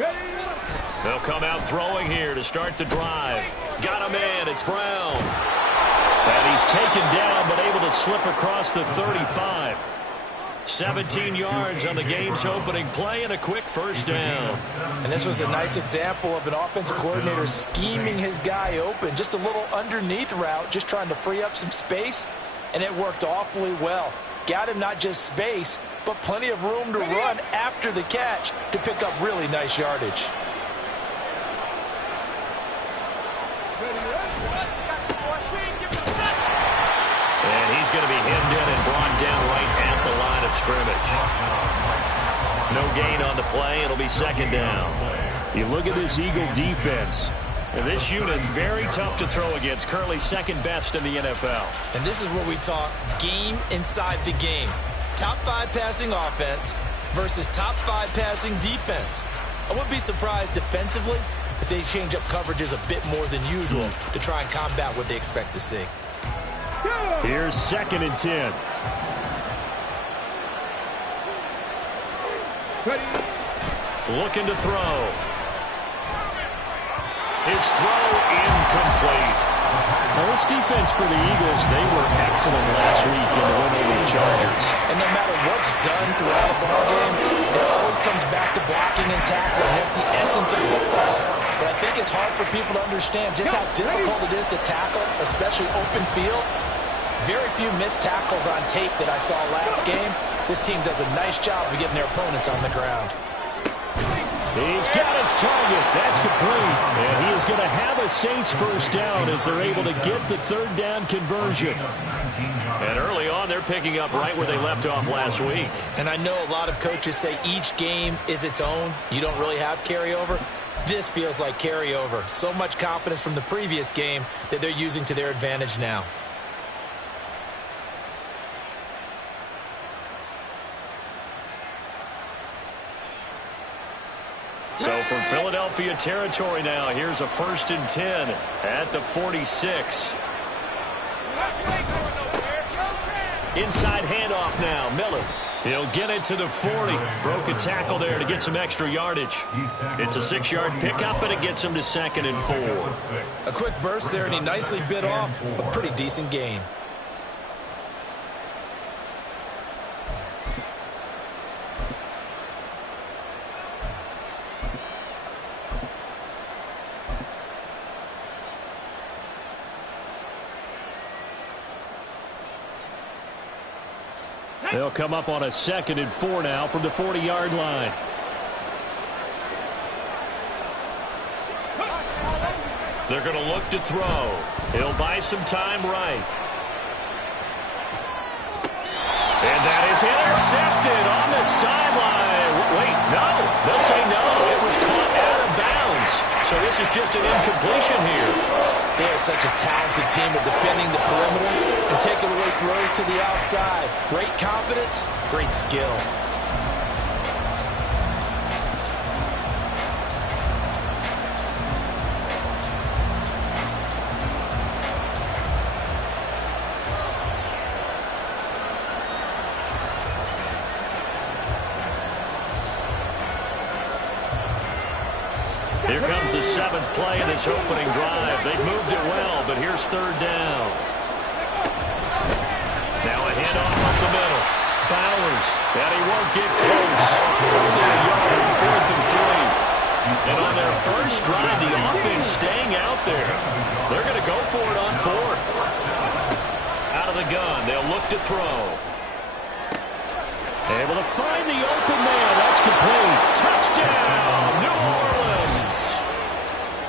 They'll come out throwing here to start the drive. Got a man. It's Brown. And he's taken down but able to slip across the 35. 17 yards on the game's opening play and a quick first down. And this was a nice example of an offensive coordinator scheming his guy open. Just a little underneath route, just trying to free up some space, and it worked awfully well. Got him not just space, but plenty of room to run after the catch to pick up really nice yardage. And he's going to be hemmed in and brought down right at the line of scrimmage. No gain on the play. It'll be second down. You look at this Eagle defense. And this unit, very tough to throw against. Currently second best in the NFL. And this is where we talk game inside the game. Top 5 passing offense versus top 5 passing defense. I wouldn't be surprised defensively if they change up coverages a bit more than usual to try and combat what they expect to see. Here's 2nd and 10. Looking to throw. His throw incomplete. Now this defense for the Eagles, they were excellent last week in the win over the Chargers. And no matter what's done throughout a ball game, it always comes back to blocking and tackling. That's the essence of football. But I think it's hard for people to understand just how difficult it is to tackle, especially open field. Very few missed tackles on tape that I saw last game. This team does a nice job of getting their opponents on the ground. He's got his target. That's complete. And he is going to have a Saints first down as they're able to get the 3rd down conversion. And early on, they're picking up right where they left off last week. And I know a lot of coaches say each game is its own. You don't really have carryover. This feels like carryover. So much confidence from the previous game that they're using to their advantage now. So from Philadelphia territory now, here's a 1st and 10 at the 46. Inside handoff now, Miller. He'll get it to the 40. Broke a tackle there to get some extra yardage. It's a 6-yard pickup, and it gets him to 2nd and 4. A quick burst there, and he nicely bit off a pretty decent gain. They'll come up on a 2nd and 4 now from the 40-yard line. They're going to look to throw. He'll buy some time right. And that is intercepted on the sideline. Wait, no. They'll say no. It was caught out of bounds. So this is just an incompletion here. They are such a talented team at defending the perimeter and taking away throws to the outside. Great confidence, great skill. Here comes the 7th play of this opening drive. They've moved it well, but here's 3rd down. Now a handoff up the middle. Bowers, and he won't get close. Only a yard, 4th and 3. And on their first drive, the offense staying out there. They're going to go for it on 4th. Out of the gun, they'll look to throw. Able to find the open man. That's complete. Touchdown, New Orleans.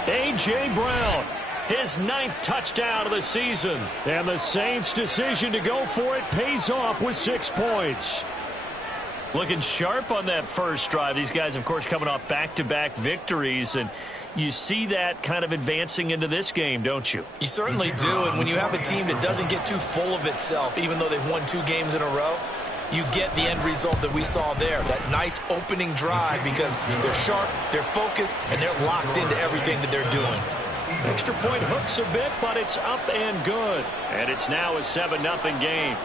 A.J. Brown, his 9th touchdown of the season. And the Saints' decision to go for it pays off with 6 points. Looking sharp on that first drive. These guys, of course, coming off back-to-back victories, and you see that kind of advancing into this game, don't you? You certainly do, and when you have a team that doesn't get too full of itself, even though they've won 2 games in a row, you get the end result that we saw there, that nice opening drive, because they're sharp, they're focused, and they're locked into everything that they're doing. Extra point hooks a bit, but it's up and good. And it's now a 7-0 game.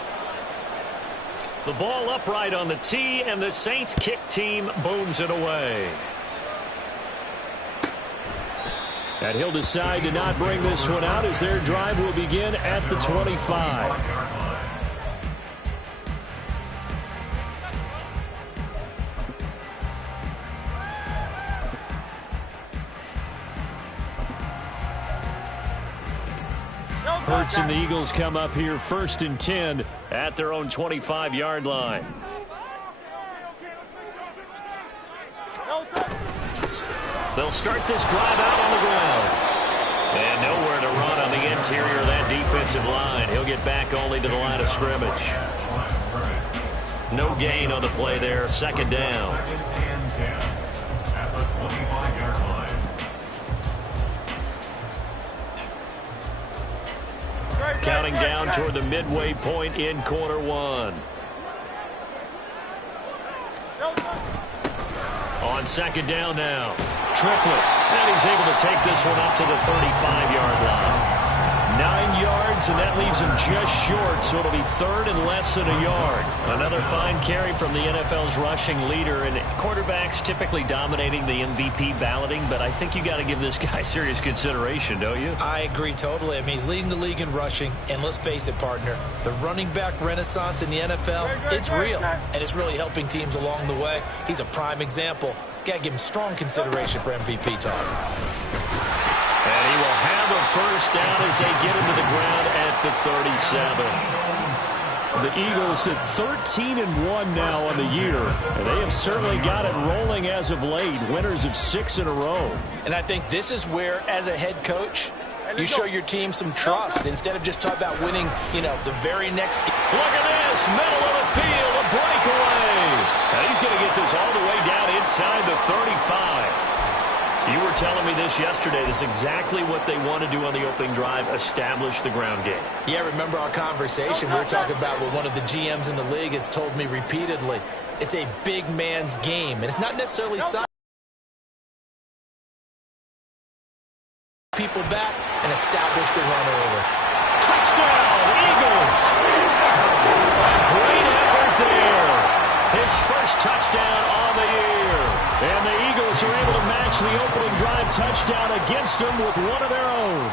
The ball upright on the tee, and the Saints kick team booms it away. And he'll decide to not bring this one out as their drive will begin at the 25. Hurts and the Eagles come up here 1st and 10 at their own 25-yard line. They'll start this drive out on the ground. And nowhere to run on the interior of that defensive line. He'll get back only to the line of scrimmage. No gain on the play there. 2nd down. At the 25-yard line. Counting down toward the midway point in quarter 1. On 2nd down now. Triplett. And he's able to take this one up to the 35-yard line. 9 yards, and that leaves him just short, so it'll be 3rd and less than a yard. Another fine carry from the NFL's rushing leader, and quarterbacks typically dominating the MVP balloting, but I think you got to give this guy serious consideration, don't you? I agree totally. I mean, he's leading the league in rushing, and let's face it, partner, the running back renaissance in the NFL, it's real, and it's really helping teams along the way. He's a prime example. Got to give him strong consideration for MVP talk. And he will have a 1st down as they get him to the ground at the 37. The Eagles at 13-1 now on the year. And they have certainly got it rolling as of late. Winners of 6 in a row. And I think this is where, as a head coach, you show your team some trust instead of just talking about winning, the very next game. Look at this, middle of the field, a breakaway. And he's going to get this all the way down inside the 35. You were telling me this yesterday. This is exactly what they want to do on the opening drive, establish the ground game. Yeah, remember our conversation. We were talking about what one of the GMs in the league has told me repeatedly. It's a big man's game, and it's not necessarily size. People back and establish the run early. Touchdown, Eagles! Great effort there. His first touchdown on the year. And the Eagles are able to match the opening drive touchdown against them with one of their own.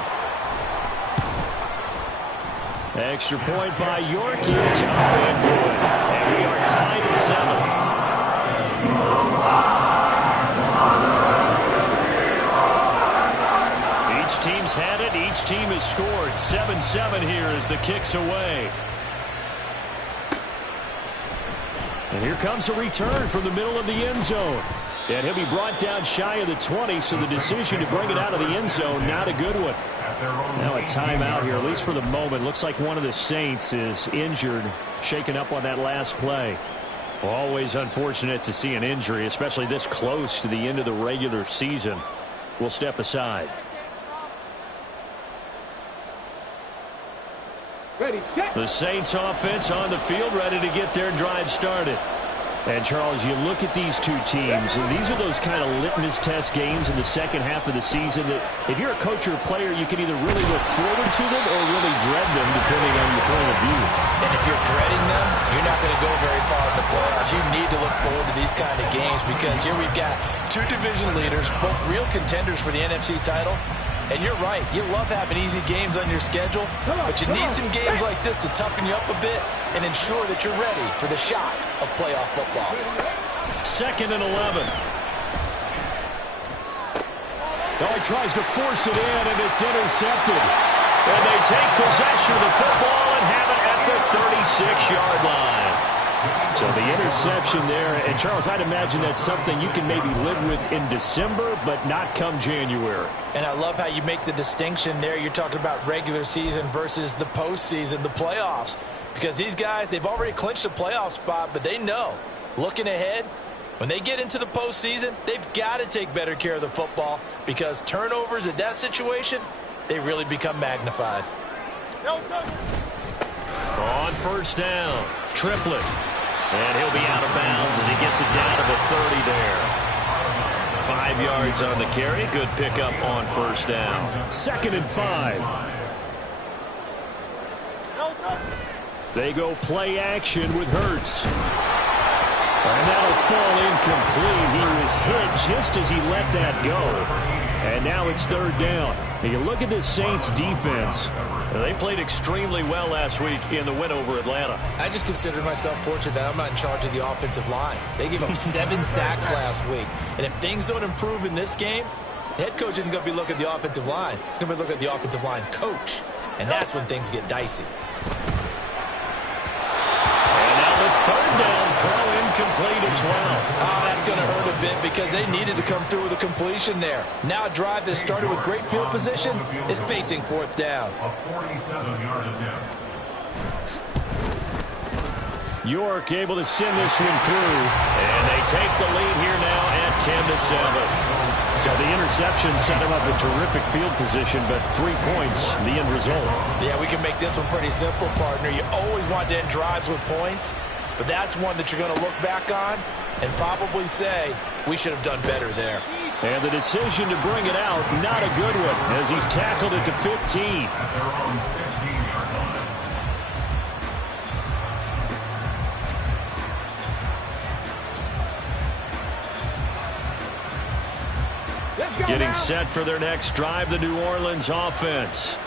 Extra point by York is up and good. And we are tied at 7. Each team's had it. Each team has scored. 7-7 here as the kick's away. And here comes a return from the middle of the end zone. And he'll be brought down shy of the 20, so the decision to bring it out of the end zone, not a good one. Now a timeout here, at least for the moment. Looks like one of the Saints is injured, shaken up on that last play. Always unfortunate to see an injury, especially this close to the end of the regular season. We'll step aside. The Saints offense on the field, ready to get their drive started. And, Charles, you look at these two teams, and these are those kind of litmus test games in the second half of the season that if you're a coach or a player, you can either really look forward to them or really dread them, depending on your point of view. And if you're dreading them, you're not going to go very far in the playoffs. You need to look forward to these kind of games because here we've got two division leaders, both real contenders for the NFC title. And you're right, you love having easy games on your schedule, but you need some games like this to toughen you up a bit and ensure that you're ready for the shock of playoff football. 2nd and 11. Oh, he tries to force it in, and it's intercepted. And they take possession of the football and have it at the 36-yard line. So the interception there, and Charles, I'd imagine that's something you can maybe live with in December, but not come January. And I love how you make the distinction there. You're talking about regular season versus the postseason, the playoffs. Because these guys, they've already clinched a playoff spot, but they know, looking ahead, when they get into the postseason, they've got to take better care of the football because turnovers in that situation, they really become magnified. On 1st down, Triplett. And he'll be out of bounds as he gets it down to the 30 there. 5 yards on the carry. Good pickup on 1st down. 2nd and 5. They go play action with Hurts. And that'll fall incomplete. He was hit just as he let that go. And now it's third down. And you look at this Saints defense. They played extremely well last week in the win over Atlanta. I just consider myself fortunate that I'm not in charge of the offensive line. They gave up 7 sacks last week. And if things don't improve in this game, the head coach isn't going to be looking at the offensive line. He's going to be looking at the offensive line coach. And that's when things get dicey. And now the third down throw incomplete as well. Oh, that's going to hurt a bit because they needed to come through with a completion there. Now a drive that started with great field position is facing fourth down. A 47-yard attempt. York able to send this one through. And they take the lead here now at 10-7. So the interception set him up a terrific field position, but 3 points, the end result. Yeah, we can make this one pretty simple, partner. You always want to end drives with points, but that's one that you're going to look back on and probably say, we should have done better there. And the decision to bring it out, not a good one, as he's tackled it to 15. Getting set for their next drive, the New Orleans offense.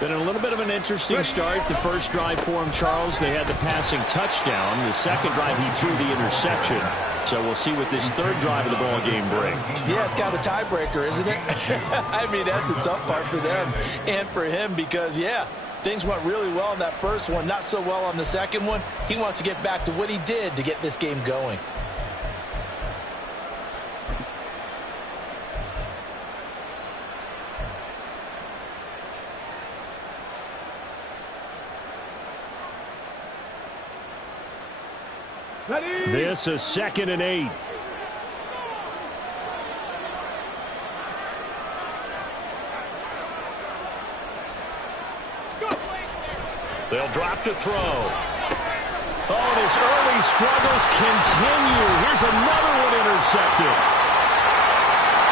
Been a little bit of an interesting start. The first drive for him, Charles, they had the passing touchdown. The second drive, he threw the interception. So we'll see what this third drive of the ball game brings. Yeah, it's kind of a tiebreaker, isn't it? I mean, that's the tough part for them and for him because, yeah, things went really well in that first one, not so well on the second one. He wants to get back to what he did to get this game going. This is 2nd and 8. They'll drop to throw. Oh, and his early struggles continue. Here's another one intercepted.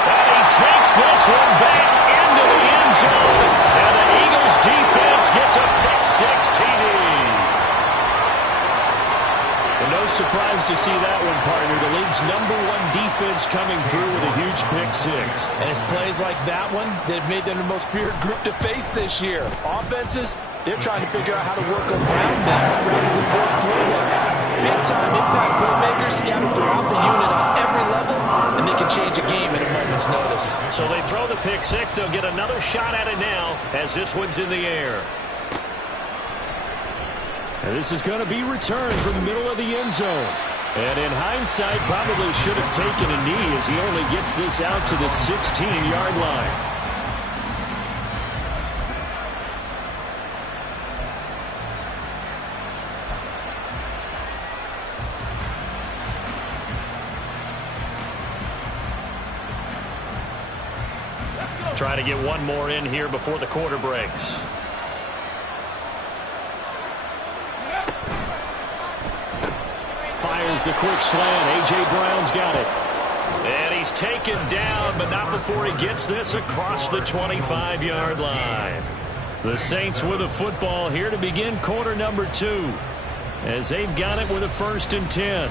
And he takes this one back into the end zone. And the Eagles defense gets a pick-6 TD. And no surprise to see that one, partner. The league's #1 defense coming through with a huge pick-6. And it's plays like that one that have made them the most feared group to face this year. Offenses, they're trying to figure out how to work around them rather than work through them. Big-time impact playmakers scattered throughout the unit on every level, and they can change a game at a moment's notice. So they throw the pick-6. They'll get another shot at it now as this one's in the air. And this is going to be returned from the middle of the end zone. And in hindsight, probably should have taken a knee as he only gets this out to the 16-yard line. Try to get one more in here before the quarter breaks. Fires the quick slant. A.J. Brown's got it. And he's taken down, but not before he gets this across the 25-yard line. The Saints with a football here to begin quarter number 2, as they've got it with a 1st and 10.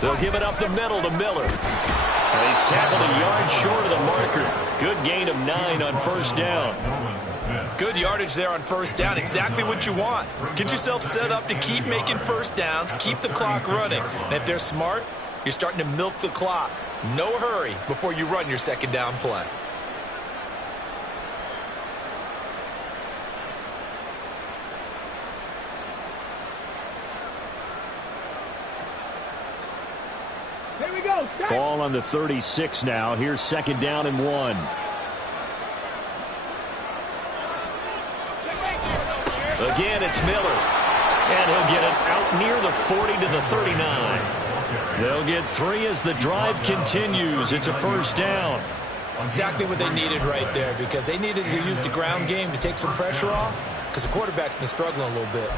They'll give it up the middle to Miller. And he's tackled a yard short of the marker. Good gain of 9 on 1st down. Good yardage there on 1st down. Exactly what you want. Get yourself set up to keep making 1st downs, keep the clock running. And if they're smart, you're starting to milk the clock. No hurry before you run your 2nd down play. Ball on the 36 now. Here's 2nd down and 1. Again, it's Miller. And he'll get it out near the 40 to the 39. They'll get 3 as the drive continues. It's a first down. Exactly what they needed right there, because they needed to use the ground game to take some pressure off, because the quarterback's been struggling a little bit.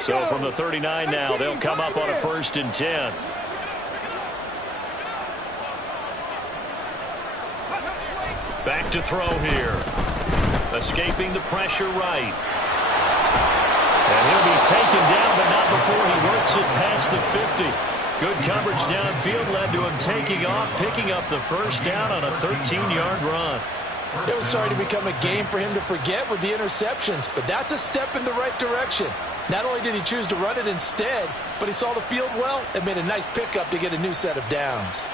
So from the 39 now, they'll come up on a 1st and 10. Back to throw here. Escaping the pressure right. And he'll be taken down, but not before he works it past the 50. Good coverage downfield led to him taking off, picking up the first down on a 13-yard run. It was starting to become a game for him to forget with the interceptions, but that's a step in the right direction. Not only did he choose to run it instead, but he saw the field well and made a nice pickup to get a new set of downs.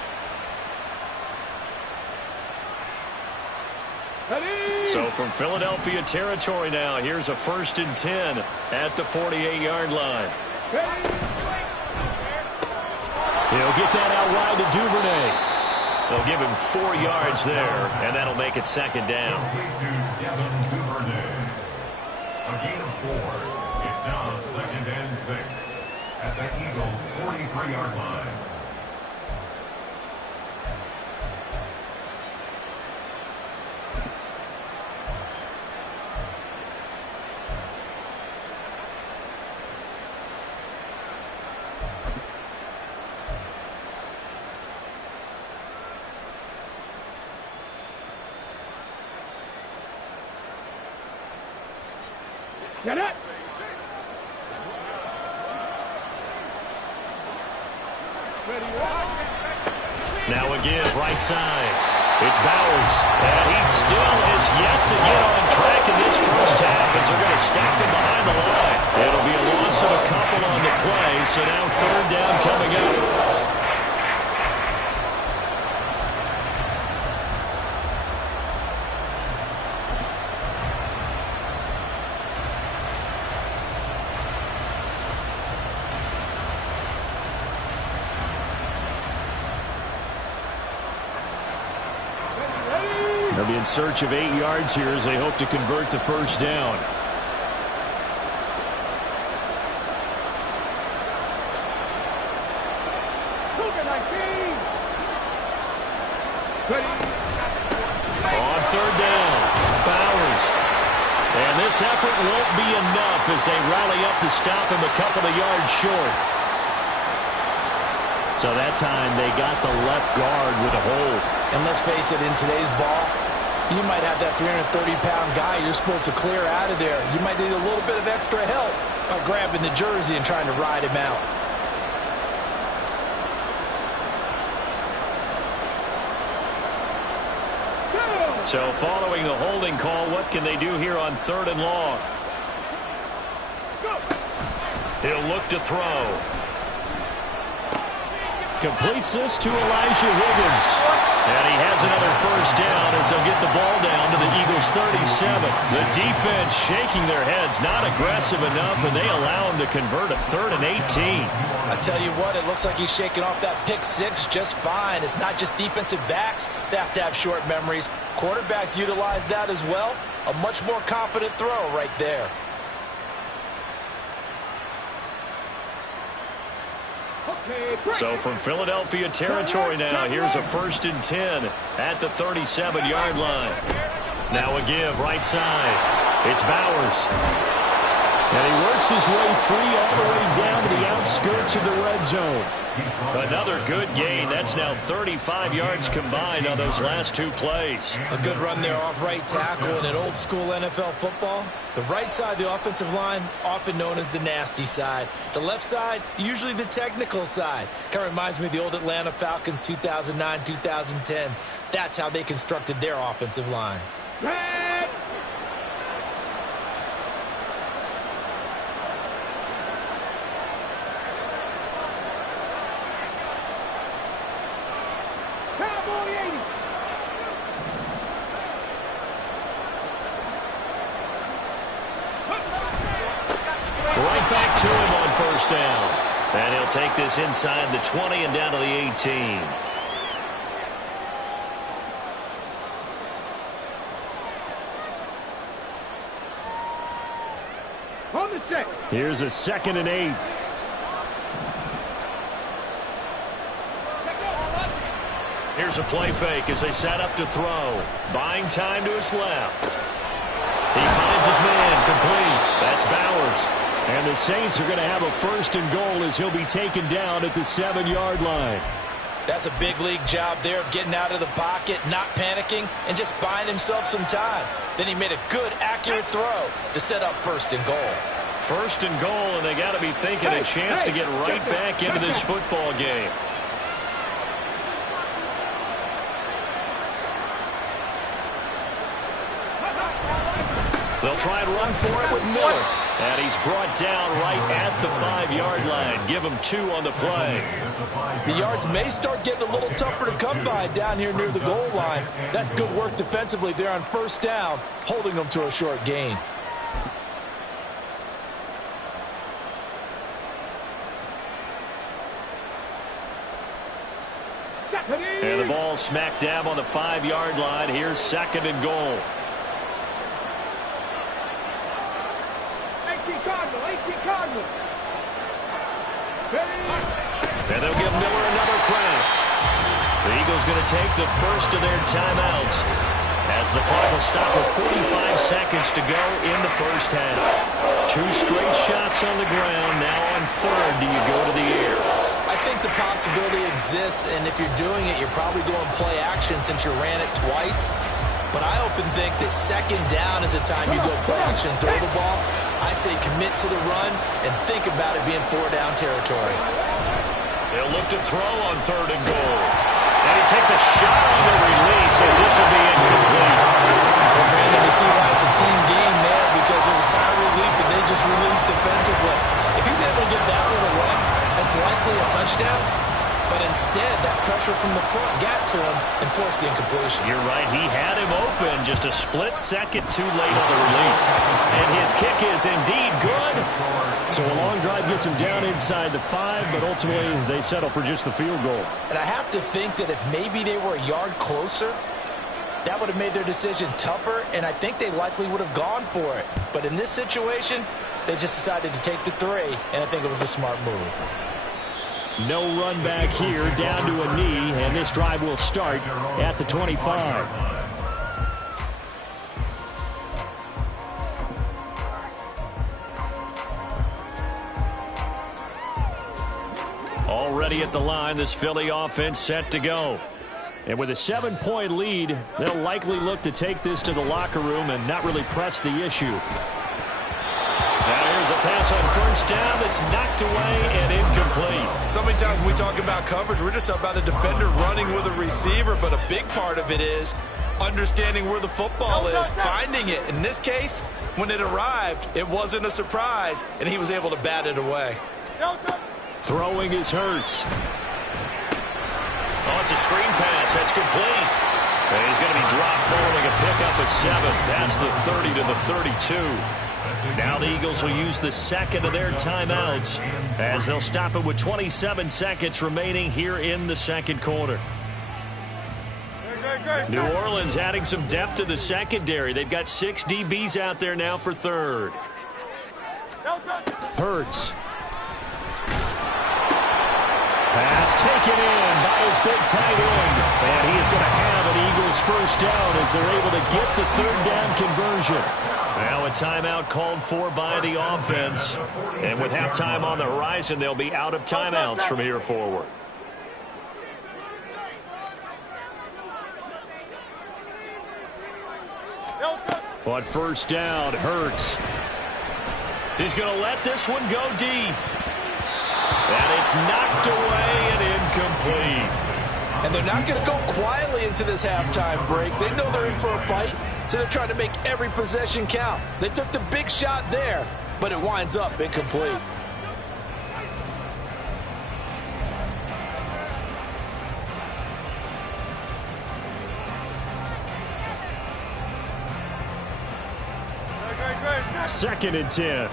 So from Philadelphia territory now, here's a 1st and 10 at the 48-yard line. He'll get that out wide to Duvernay. They'll give him 4 yards there, and that'll make it 2nd down. A gain of 4. It's now 2nd and 6 at the Eagles' 43-yard line. Get it! Now a give, right side. It's Bowers. And he still is yet to get on track in this first half as they're going to stack him behind the line. It'll be a loss of a couple on the play, so now 3rd down coming up. They'll be in search of 8 yards here as they hope to convert the first down. On 3rd down, Bowers. And this effort won't be enough as they rally up to stop him a couple of yards short. So that time they got the left guard with a hold. And let's face it, in today's ball, you might have that 330-pound guy you're supposed to clear out of there. You might need a little bit of extra help by grabbing the jersey and trying to ride him out. So following the holding call, what can they do here on 3rd and long? He'll look to throw. Completes this to Elijah Higgins. And he has another first down as they'll get the ball down to the Eagles' 37. The defense shaking their heads, not aggressive enough, and they allow him to convert a 3rd and 18. I tell you what, it looks like he's shaking off that pick 6 just fine. It's not just defensive backs that have to have short memories. Quarterbacks utilize that as well. A much more confident throw right there. So from Philadelphia territory now, here's a 1st and 10 at the 37-yard line. Now a give, right side. It's Bowers. And he works his way free all the way down to the outskirts of the red zone. Another good gain. That's now 35 yards combined on those last 2 plays. A good run there off right tackle in an old school NFL football. The right side of the offensive line, often known as the nasty side. The left side, usually the technical side. Kind of reminds me of the old Atlanta Falcons 2009-2010. That's how they constructed their offensive line. Right back to him on 1st down. And he'll take this inside the 20 and down to the 18. On the set. Here's a 2nd and 8. Here's a play fake as they set up to throw. Buying time to his left. He finds his man complete. That's Bowers. And the Saints are going to have a 1st and goal as he'll be taken down at the 7-yard line. That's a big league job there of getting out of the pocket, not panicking, and just buying himself some time. Then he made a good, accurate throw to set up 1st and goal. 1st and goal, and they got to be thinking a chance to get right back into this football game. They'll try and run for it with Miller. And he's brought down right at the 5-yard line. Give him 2 on the play. The yards may start getting a little tougher to come by down here near the goal line. That's good work defensively there on 1st down, holding them to a short gain. And the ball smack dab on the 5-yard line. Here's 2nd and goal. And they'll give Miller another crack. The Eagles going to take the first of their timeouts as the clock will stop with 45 seconds to go in the first half. 2 straight shots on the ground. Now on 3rd, do you go to the air? I think the possibility exists, and if you're doing it, you're probably going play action since you ran it twice. But I often think that 2nd down is a time you go play action and throw the ball. I say commit to the run and think about it being 4-down territory. They'll look to throw on 3rd and goal. And he takes a shot on the release as this will be incomplete. Well, Brandon, you see why it's a team game there, because there's a sigh of relief that they just released defensively. If he's able to get that one away, that's likely a touchdown. But instead, that pressure from the front got to him and forced the incompletion. You're right. He had him open just a split second too late on the release. And his kick is indeed good. So a long drive gets him down inside the 5, but ultimately they settle for just the field goal. And I have to think that if maybe they were a yard closer, that would have made their decision tougher, and I think they likely would have gone for it. But in this situation, they just decided to take the 3, and I think it was a smart move. No run back here, down to a knee, and this drive will start at the 25. Already at the line, this Philly offense set to go. And with a 7-point lead, they'll likely look to take this to the locker room and not really press the issue. Now here's a pass on 1st down that's knocked away and incomplete. So many times when we talk about coverage, we're just about a defender running with a receiver, but a big part of it is understanding where the football is, finding it. In this case, when it arrived, it wasn't a surprise, and he was able to bat it away. Throwing is Hurts. Oh, it's a screen pass. That's complete. And he's going to be dropped following a pickup of 7 past the 30 to the 32. Now the Eagles will use the 2nd of their timeouts as they'll stop it with 27 seconds remaining here in the 2nd quarter. New Orleans adding some depth to the secondary. They've got 6 DBs out there now for 3rd. Hurts. Pass taken in by his big tight end. And he is going to have an Eagles 1st down as they're able to get the 3rd down conversion. Now a timeout called for by the offense. And with halftime on the horizon, they'll be out of timeouts from here forward. On 1st down, Hurts. He's going to let this one go deep. And it's knocked away and incomplete. And they're not going to go quietly into this halftime break. They know they're in for a fight, so they're trying to make every possession count. They took the big shot there, but it winds up incomplete. Second and 10.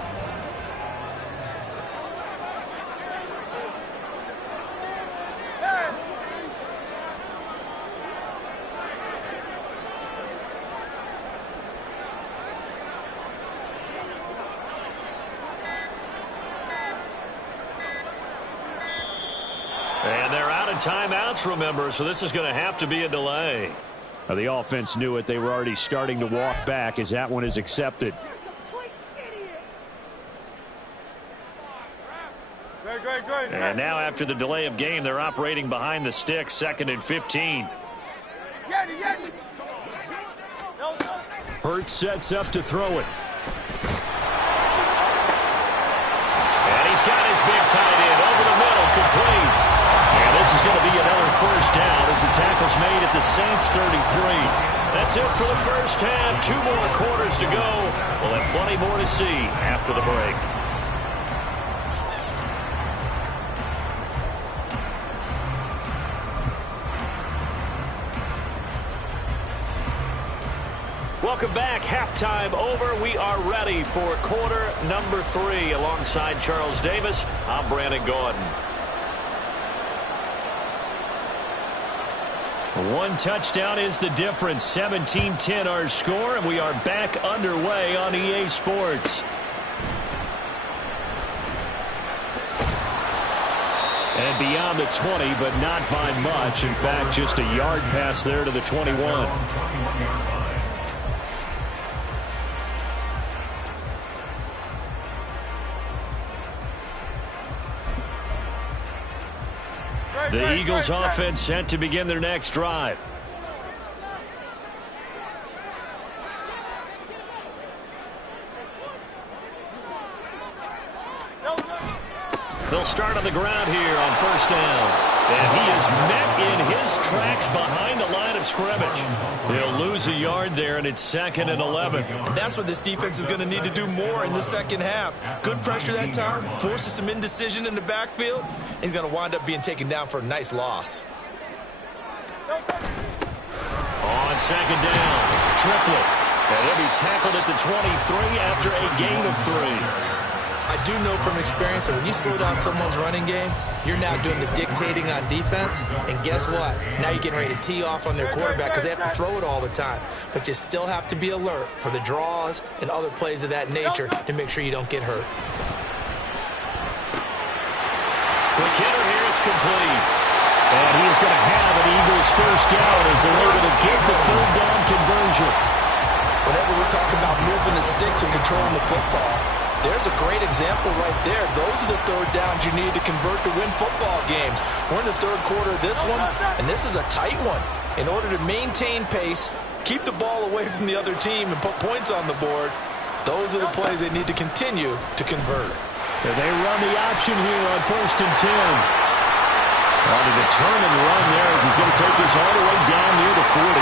timeouts, remember, so this is going to have to be a delay. Well, the offense knew it. They were already starting to walk back as that one is accepted. And now after the delay of game, they're operating behind the sticks, 2nd and 15. Hurts sets up to throw it. And he's got his big tight end over the middle, complete. And this is going to be another first down as the tackle's made at the Saints 33. That's it for the first half. 2 more quarters to go. We'll have plenty more to see after the break. Welcome back. Halftime over. We are ready for quarter number 3. Alongside Charles Davis, I'm Brandon Gordon. One touchdown is the difference. 17-10 our score, and we are back underway on EA Sports. And beyond the 20, but not by much. In fact, just a yard pass there to the 21. The Eagles offense set to begin their next drive. They'll start on the ground here on first down. And he is met in his tracks behind the line of scrimmage. They'll lose a yard there, and it's 2nd and 11. And that's what this defense is going to need to do more in the second half. Good pressure that time, forces some indecision in the backfield. He's going to wind up being taken down for a nice loss. On second down, Triplet. And he'll be tackled at the 23 after a gain of 3. I do know from experience that when you slow down someone's running game, you're now doing the dictating on defense. And guess what? Now you're getting ready to tee off on their quarterback because they have to throw it all the time. But you still have to be alert for the draws and other plays of that nature to make sure you don't get hurt. Quick hitter here, it's complete. And he is going to have an Eagles first down as they're able to get the 3rd down conversion. Whenever we talk about moving the sticks and controlling the football, there's a great example right there. Those are the 3rd downs you need to convert to win football games. We're in the 3rd quarter of this one, and this is a tight one. In order to maintain pace, keep the ball away from the other team, and put points on the board, those are the plays they need to continue to convert. And they run the option here on 1st and 10. On a determined run there as he's going to take this all the way down near the 40.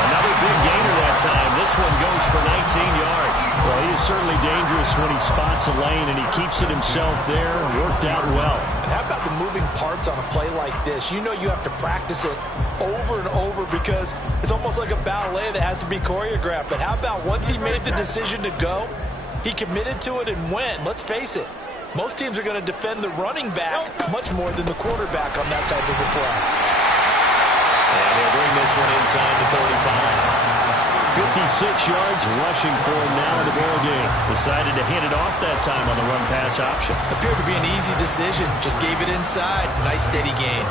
Another big gainer that time. This one goes for 19 yards. Well, he is certainly dangerous when he spots a lane, and he keeps it himself there. Worked out well. And how about the moving parts on a play like this? You know you have to practice it over and over because it's almost like a ballet that has to be choreographed. But how about once he made the decision to go, he committed to it and went. Let's face it, most teams are going to defend the running back much more than the quarterback on that type of a play. And he'll bring this one inside the 35. 56 yards rushing for him now in the ball game. Decided to hand it off that time on the run-pass option. Appeared to be an easy decision. Just gave it inside. Nice steady gain.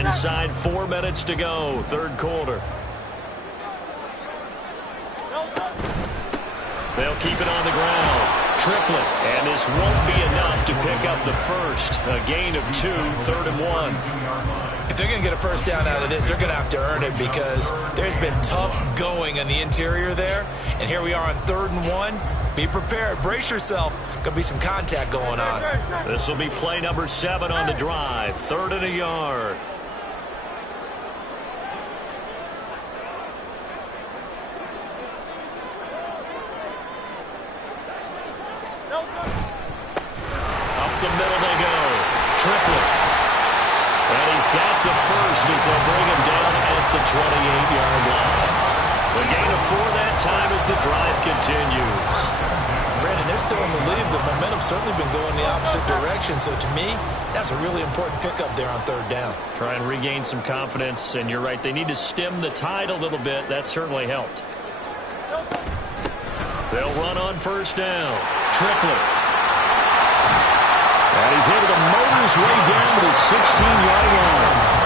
Inside 4 minutes to go, 3rd quarter. They'll keep it on the ground. Triplet, and this won't be enough to pick up the first. A gain of 2, 3rd and 1. If they're going to get a first down out of this, they're going to have to earn it because there's been tough going on the interior there. And here we are on 3rd and 1. Be prepared. Brace yourself. Going to be some contact going on. This will be play number 7 on the drive. 3rd and a yard. The middle they go. Triplet. And he's got the first as they'll bring him down at the 28-yard line. The gain of 4 that time as the drive continues. Brandon, they're still in the lead. The momentum's certainly been going the opposite direction. So to me, that's a really important pickup there on 3rd down. Try and regain some confidence. And you're right, they need to stem the tide a little bit. That certainly helped. They'll run on first down. Triplett. And he's able to motor his way down to the 16-yard line.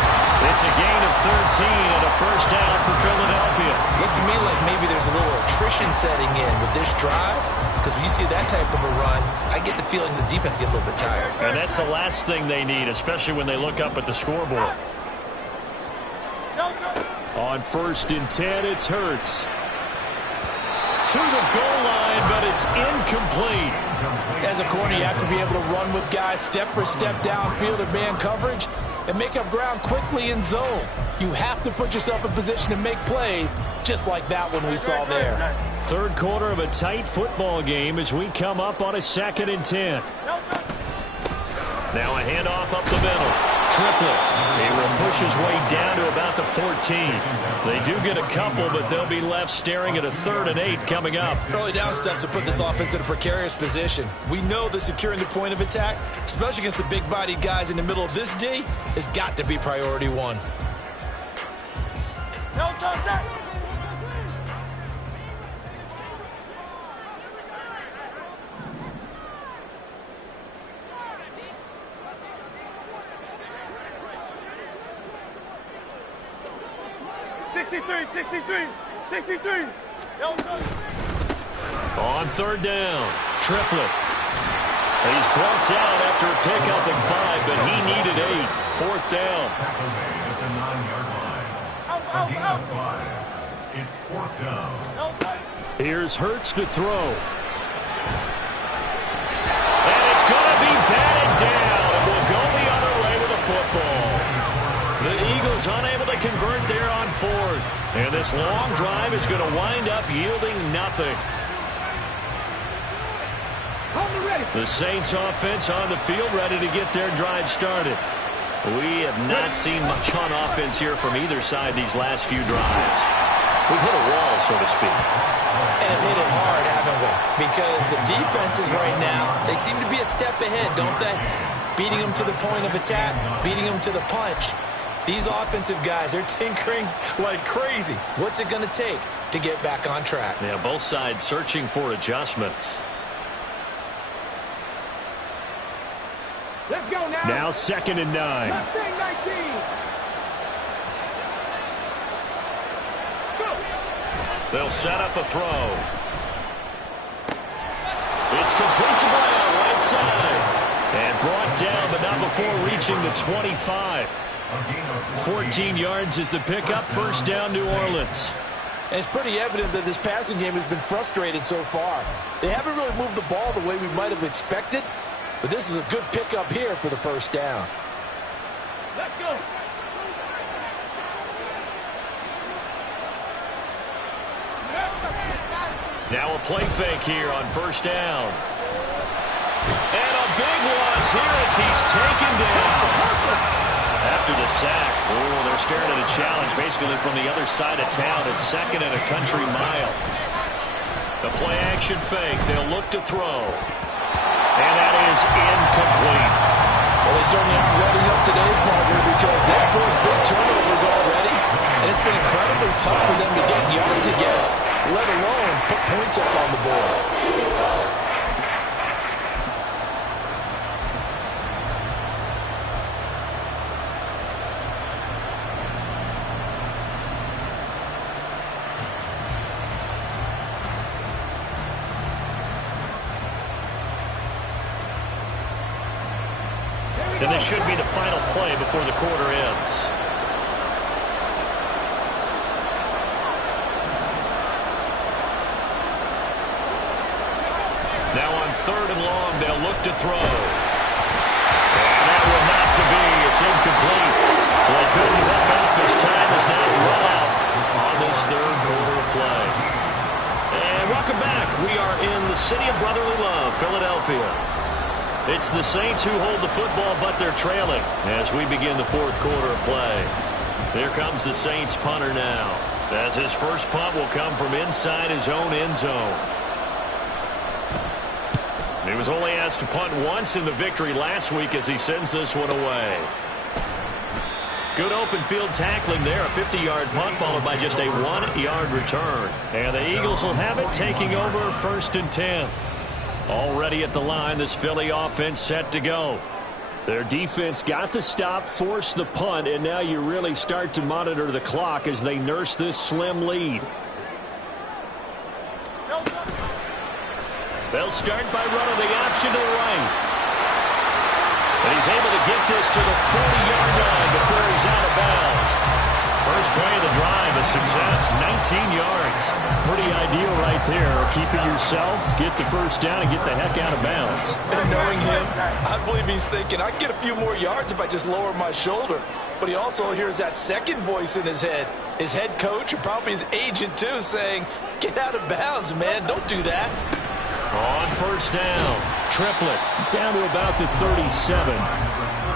It's a gain of 13 and a first down for Philadelphia. Looks to me like maybe there's a little attrition setting in with this drive, because when you see that type of a run, I get the feeling the defense get a little bit tired. And that's the last thing they need, especially when they look up at the scoreboard. On 1st and 10, it's Hurts. To the goal line, but it's incomplete. As a corner, you have to be able to run with guys step for step downfield in man coverage and make up ground quickly in zone. You have to put yourself in position to make plays, just like that one we saw there. 3rd quarter of a tight football game as we come up on a 2nd and 10. Now a handoff up the middle. Triplett. He will push his way down to about the 14. They do get a couple, but they'll be left staring at a 3rd and 8 coming up. Early down steps to put this offense in a precarious position. We know that securing the point of attack, especially against the big-bodied guys in the middle of this D, has got to be priority one. No contact. On 3rd down, Triplett. He's brought down after a pickup of 5, but he needed 8. 4th down. Tackle made at the 9-yard line. A gain of 5. It's 4th down. Here's Hurts to throw. And it's going to be batted down. And will go the other way with the football. The Eagles unable to convert there on 4th. And this long drive is going to wind up yielding nothing. The Saints offense on the field ready to get their drive started. We have not seen much on offense here from either side these last few drives. We've hit a wall, so to speak. And hit it hard, haven't we? Because the defenses right now, they seem to be a step ahead, don't they? Beating them to the point of attack, beating them to the punch. These offensive guys, they're tinkering like crazy. What's it going to take to get back on track? Yeah, both sides searching for adjustments. Let's go now. Now 2nd and 9. Left thing 19. Let's go. They'll set up a throw. It's complete to Brown, right side. And brought down, but not before reaching the 25. 14 yards is the pickup. First down, New Orleans. And it's pretty evident that this passing game has been frustrated so far. They haven't really moved the ball the way we might have expected, but this is a good pickup here for the first down. Let's go. Now a play fake here on first down. And a big loss here as he's taken down. After the sack, they're staring at a challenge basically from the other side of town. It's 2nd and a country mile. The play action fake. They'll look to throw. And that is incomplete. Well, they certainly aren't ready up today, partner, because they've forced big turnovers already. And it's been incredibly tough for them to get yards against, let alone put points up on the board. And this should be the final play before the quarter ends. Now on 3rd and long, they'll look to throw. And that will not to be. It's incomplete. So they couldn't hook up as time is now run out on this 3rd quarter of play. And welcome back. We are in the city of brotherly love, Philadelphia. It's the Saints who hold the football, but they're trailing as we begin the 4th quarter of play. Here comes the Saints punter now, as his first punt will come from inside his own end zone. He was only asked to punt once in the victory last week as he sends this one away. Good open field tackling there. A 50-yard punt followed by just a 1-yard return. And the Eagles will have it, taking over 1st and 10. Already at the line, this Philly offense set to go. Their defense got the stop, forced the punt, and now you really start to monitor the clock as they nurse this slim lead. They'll start by running the option to the right. And he's able to get this to the 40-yard line before he's out of bounds. First play of the drive, a success, 19 yards. Pretty ideal right there. Keep it yourself, get the first down, and get the heck out of bounds. And knowing him, I believe he's thinking, I can get a few more yards if I just lower my shoulder. But he also hears that second voice in his head. His head coach and probably his agent, too, saying, get out of bounds, man. Don't do that. On first down, Triplett down to about the 37.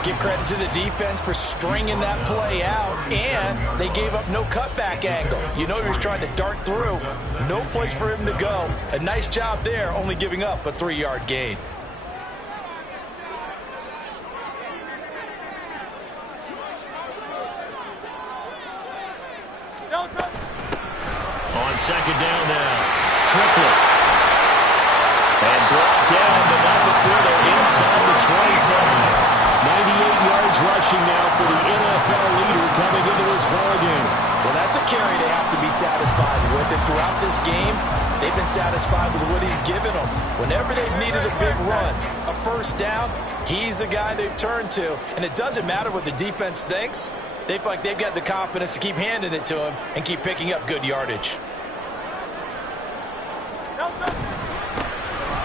Give credit to the defense for stringing that play out, and they gave up no cutback angle. You know he was trying to dart through. No place for him to go. A nice job there, only giving up a 3-yard gain. On second down now, Triplett. And brought down, but not before they're inside the 25. 98 yards rushing now for the NFL leader coming into this ballgame. Well, that's a carry they have to be satisfied with. And throughout this game, they've been satisfied with what he's given them. Whenever they've needed a big run, a first down, he's the guy they've turned to. And it doesn't matter what the defense thinks. They feel like they've got the confidence to keep handing it to him and keep picking up good yardage.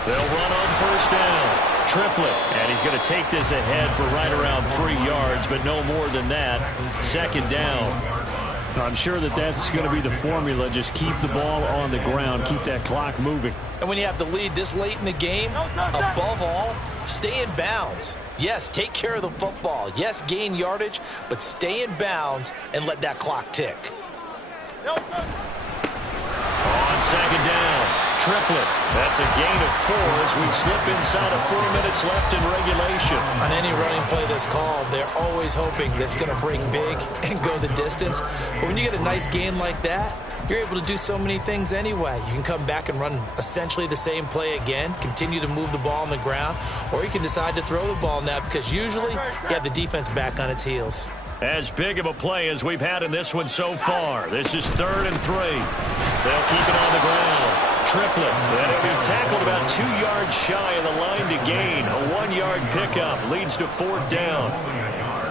They'll run on first down. Triplett, and he's going to take this ahead for right around 3 yards, but no more than that. Second down. I'm sure that's going to be the formula. Just keep the ball on the ground, keep that clock moving. And when you have the lead this late in the game, above all, stay in bounds. Yes, take care of the football. Yes, gain yardage, but stay in bounds and let that clock tick. On second down, Triplett. That's a gain of 4 as we slip inside of 4 minutes left in regulation. On any running play that's called, they're always hoping that's going to break big and go the distance. But when you get a nice gain like that, you're able to do so many things anyway. You can come back and run essentially the same play again, continue to move the ball on the ground, or you can decide to throw the ball now because usually you have the defense back on its heels. As big of a play as we've had in this one so far. This is 3rd and 3. They'll keep it on the ground. Triplett. That'll be tackled about 2 yards shy of the line to gain. A 1-yard pickup leads to 4th down.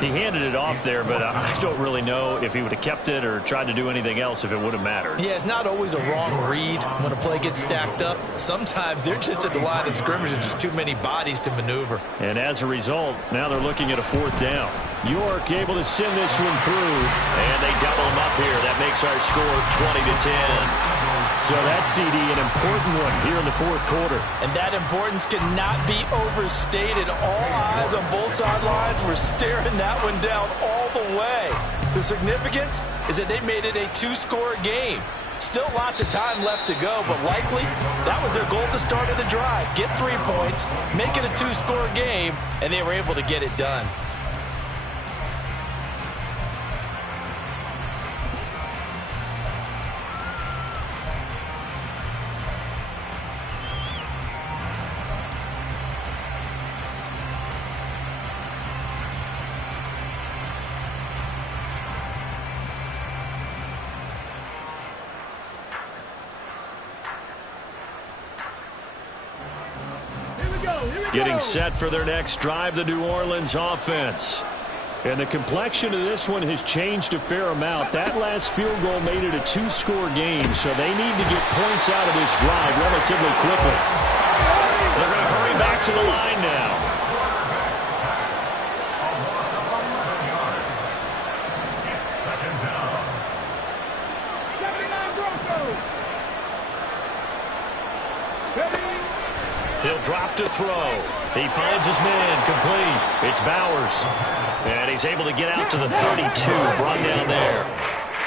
He handed it off there, but I don't really know if he would have kept it or tried to do anything else if it would have mattered. Yeah, it's not always a wrong read when a play gets stacked up. Sometimes they're just at the line of scrimmage and just too many bodies to maneuver. And as a result, now they're looking at a 4th down. York able to send this one through, and they double him up here. That makes our score 20-10. So that CD, an important one here in the 4th quarter. And that importance cannot be overstated. All eyes on both sidelines were staring that one down all the way. The significance is that they made it a 2-score game. Still lots of time left to go, but likely that was their goal at the start of the drive. Get 3 points, make it a 2-score game, and they were able to get it done. Getting set for their next drive, the New Orleans offense. And the complexion of this one has changed a fair amount. That last field goal made it a 2-score game, so they need to get points out of this drive relatively quickly. They're going to hurry back to the line now. He'll drop to throw. He finds his man complete. It's Bowers. And he's able to get out to the 32, brought down there.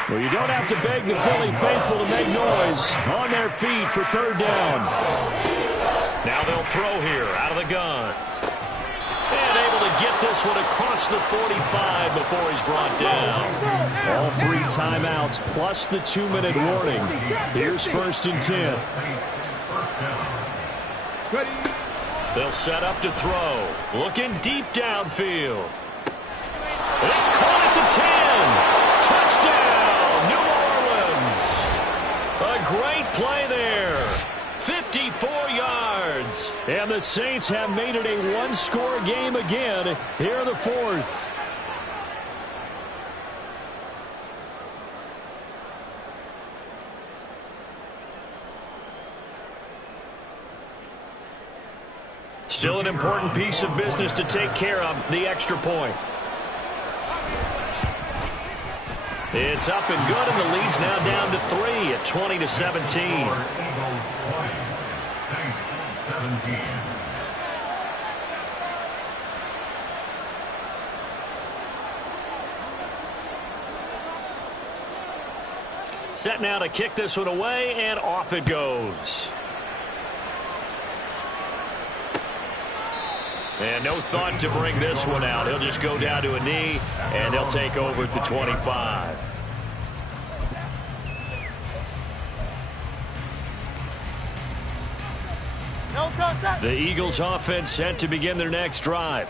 Well, you don't have to beg the Philly faithful to make noise. On their feet for 3rd down. Now they'll throw here out of the gun. And able to get this one across the 45 before he's brought down. All 3 timeouts plus the 2-minute warning. Here's 1st and 10. They'll set up to throw. Looking deep downfield. It's caught at the 10. Touchdown, New Orleans. A great play there. 54 yards. And the Saints have made it a 1-score game again here in the 4th. Still an important piece of business to take care of, the extra point. It's up and good, and the lead's now down to 3 at 20-17. Eagles 20, Saints 17. Set now to kick this one away, and off it goes. And no thought to bring this one out. He'll just go down to a knee, and they'll take over at the 25. The Eagles offense set to begin their next drive.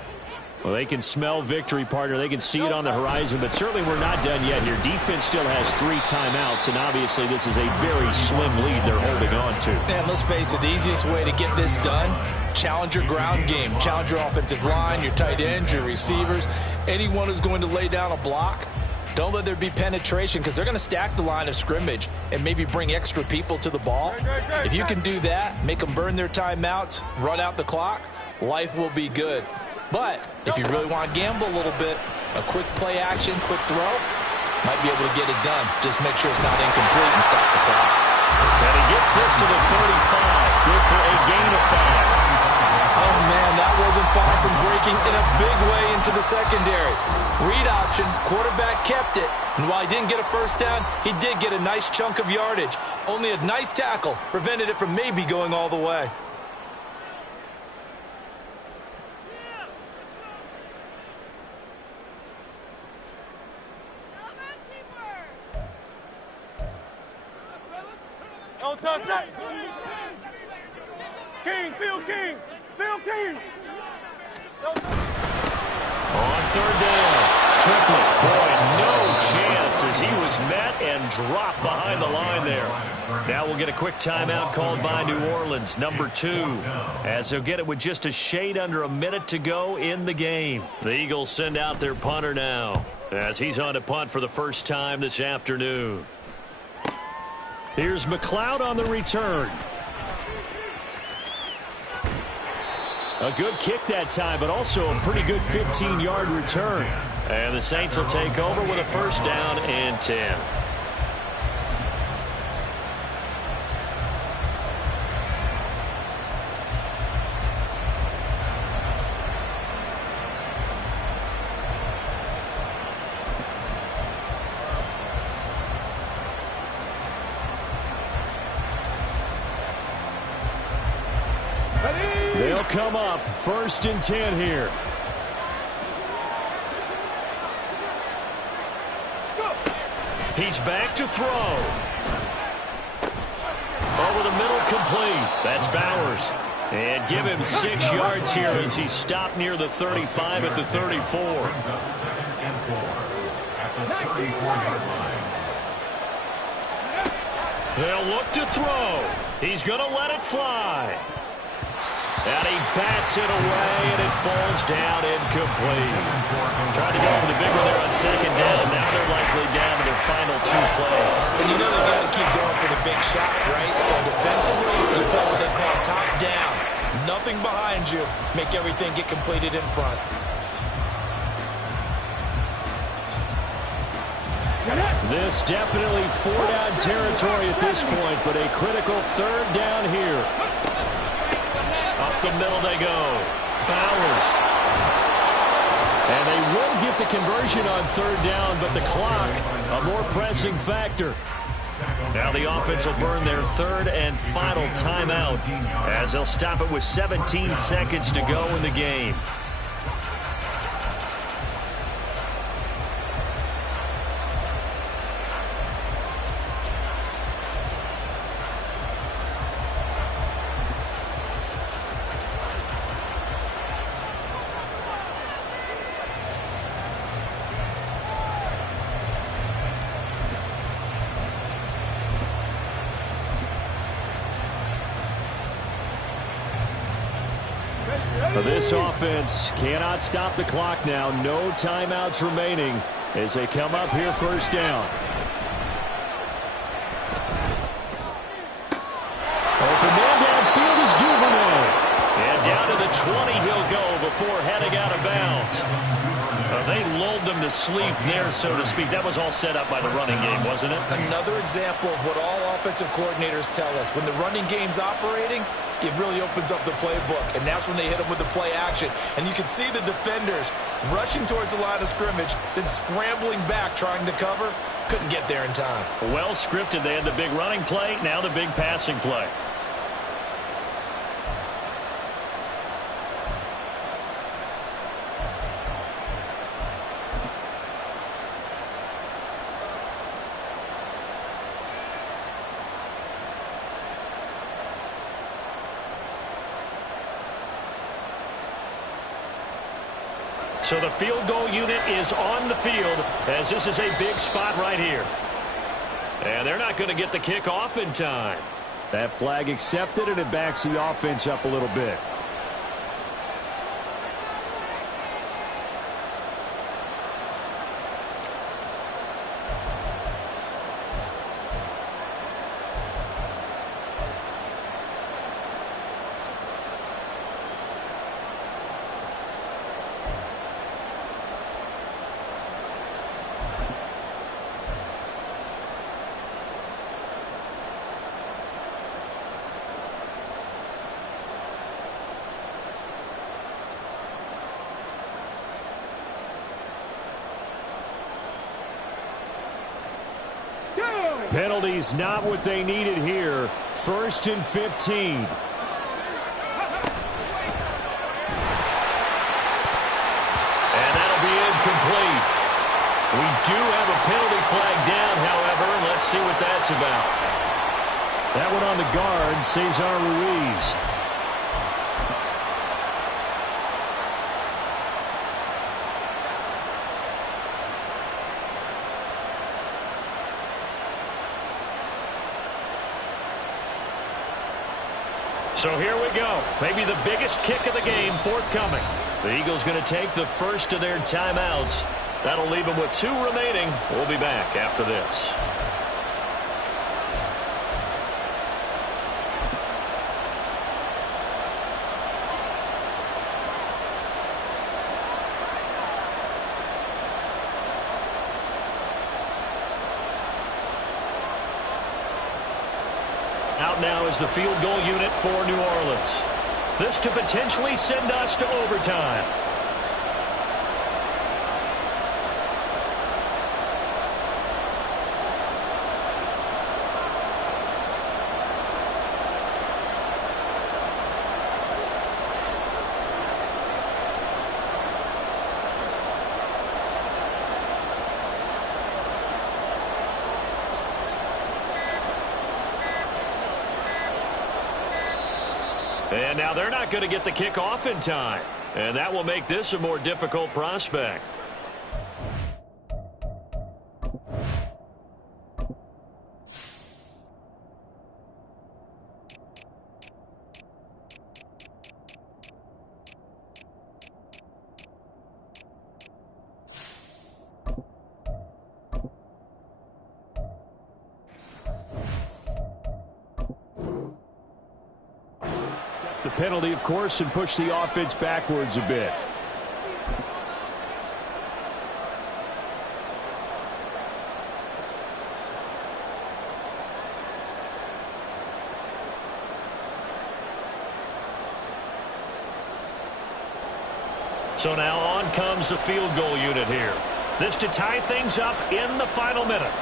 Well, they can smell victory, partner. They can see it on the horizon, but certainly we're not done yet here. Defense still has 3 timeouts, and obviously this is a very slim lead they're holding on to. And let's face it, the easiest way to get this done, challenge your ground game. Challenge your offensive line, your tight ends, your receivers, anyone who's going to lay down a block. Don't let there be penetration because they're going to stack the line of scrimmage and maybe bring extra people to the ball. If you can do that, make them burn their timeouts, run out the clock, life will be good. But if you really want to gamble a little bit, a quick play action, quick throw, might be able to get it done. Just make sure it's not incomplete and stop the clock. And he gets this to the 35. Good for a gain of 5. Oh, man, that wasn't far from breaking in a big way into the secondary. Read option, quarterback kept it. And while he didn't get a first down, he did get a nice chunk of yardage. Only a nice tackle prevented it from maybe going all the way. Don't touch that. King, Phil King. Phil King. On 3rd down, Triplett. Boy, no chance as he was met and dropped behind the line there. Now we'll get a quick timeout called by New Orleans, number 2, as they'll get it with just a shade under a minute to go in the game. The Eagles send out their punter now as he's on to punt for the first time this afternoon. Here's McLeod on the return. A good kick that time, but also a pretty good 15-yard return. And the Saints will take over with a first down and 10. They'll come up 1st and 10 here. He's back to throw. Over the middle, complete. That's Bowers. And give him 6 yards here as he stopped near the 35 at the 34. Brings up 2nd and 4 at the 34-yard line. They'll look to throw. He's going to let it fly. And he bats it away, and it falls down incomplete. Tried to go for the big one there on 2nd down. Now they're likely down to their final 2 plays. And you know they've got to keep going for the big shot, right? So defensively, you play what they call top down. Nothing behind you. Make everything get completed in front. This definitely 4-down territory at this point, but a critical 3rd down here. Up the middle they go. Bowers. And they will get the conversion on 3rd down, but the clock, a more pressing factor. Now the offense will burn their 3rd and final timeout as they'll stop it with 17 seconds to go in the game. This offense cannot stop the clock now. No timeouts remaining as they come up here first down. Open man downfield is Duvernay. And down to the 20 he'll go before heading out of bounds. They lulled them to sleep there, so to speak. That was all set up by the running game, wasn't it? Another example of what all offensive coordinators tell us. When the running game's operating, it really opens up the playbook. And that's when they hit them with the play action. And you can see the defenders rushing towards the line of scrimmage, then scrambling back trying to cover. Couldn't get there in time. Well scripted. They had the big running play, now the big passing play. So the field goal unit is on the field as this is a big spot right here. And they're not going to get the kick off in time. That flag accepted, and it backs the offense up a little bit. Penalties not what they needed here. 1st and 15. And that'll be incomplete. We do have a penalty flag down, however. Let's see what that's about. That one on the guard, Cesar Ruiz. So here we go. Maybe the biggest kick of the game forthcoming. The Eagles going to take the first of their timeouts. That'll leave them with 2 remaining. We'll be back after this. Out now is the field goal unit for New Orleans. This to potentially send us to overtime. And now they're not going to get the kickoff in time. And that will make this a more difficult prospect. The penalty, of course, and push the offense backwards a bit. So now on comes the field goal unit here. This to tie things up in the final minute.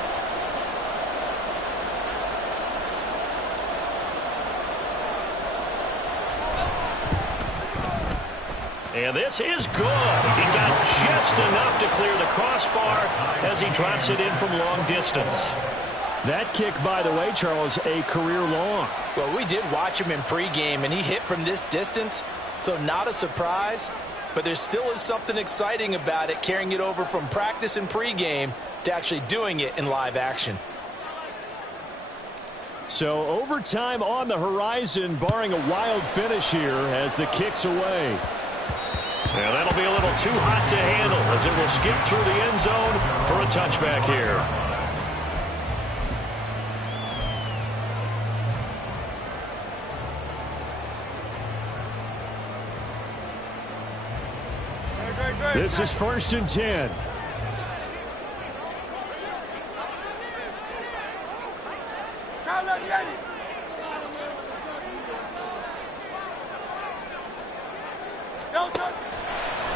And this is good. He got just enough to clear the crossbar as he drops it in from long distance. That kick, by the way, Charles, a career long. Well, we did watch him in pregame, and he hit from this distance, so not a surprise. But there still is something exciting about it, carrying it over from practice and pregame to actually doing it in live action. So overtime on the horizon, barring a wild finish here as the kick's away. And that'll be a little too hot to handle as it will skip through the end zone for a touchback here. This is 1st and 10.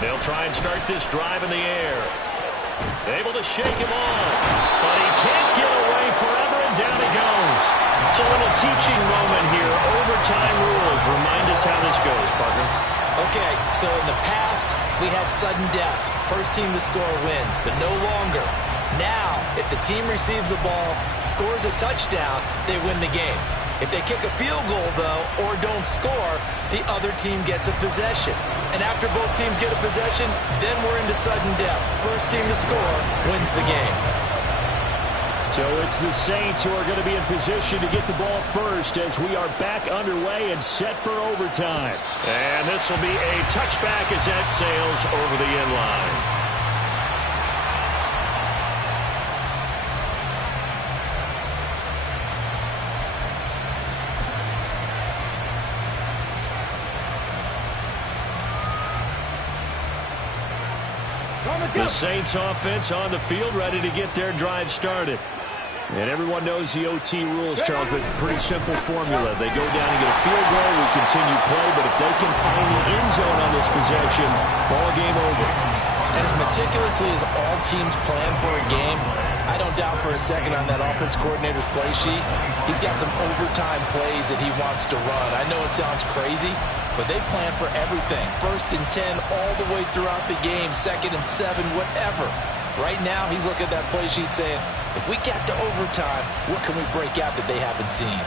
They'll try and start this drive in the air. Able to shake him off, but he can't get away forever, and down he goes. It's a little teaching moment here. Overtime rules. Remind us how this goes, partner. Okay, so in the past, we had sudden death. First team to score wins, but no longer. Now, if the team receives the ball, scores a touchdown, they win the game. If they kick a field goal, though, or don't score, the other team gets a possession. And after both teams get a possession, then we're into sudden death. First team to score wins the game. So it's the Saints who are going to be in position to get the ball first as we are back underway and set for overtime. And this will be a touchback as that sails over the end line. The Saints offense on the field, ready to get their drive started. And everyone knows the OT rules, Charles, but pretty simple formula. They go down and get a field goal, we continue play, but if they can find the end zone on this possession, ball game over. And as meticulously as all teams plan for a game, I don't doubt for a second on that offense coordinator's play sheet, he's got some overtime plays that he wants to run. I know it sounds crazy, but they plan for everything. 1st and 10 all the way throughout the game, 2nd and 7, whatever. Right now, he's looking at that play sheet saying, if we get to overtime, what can we break out that they haven't seen?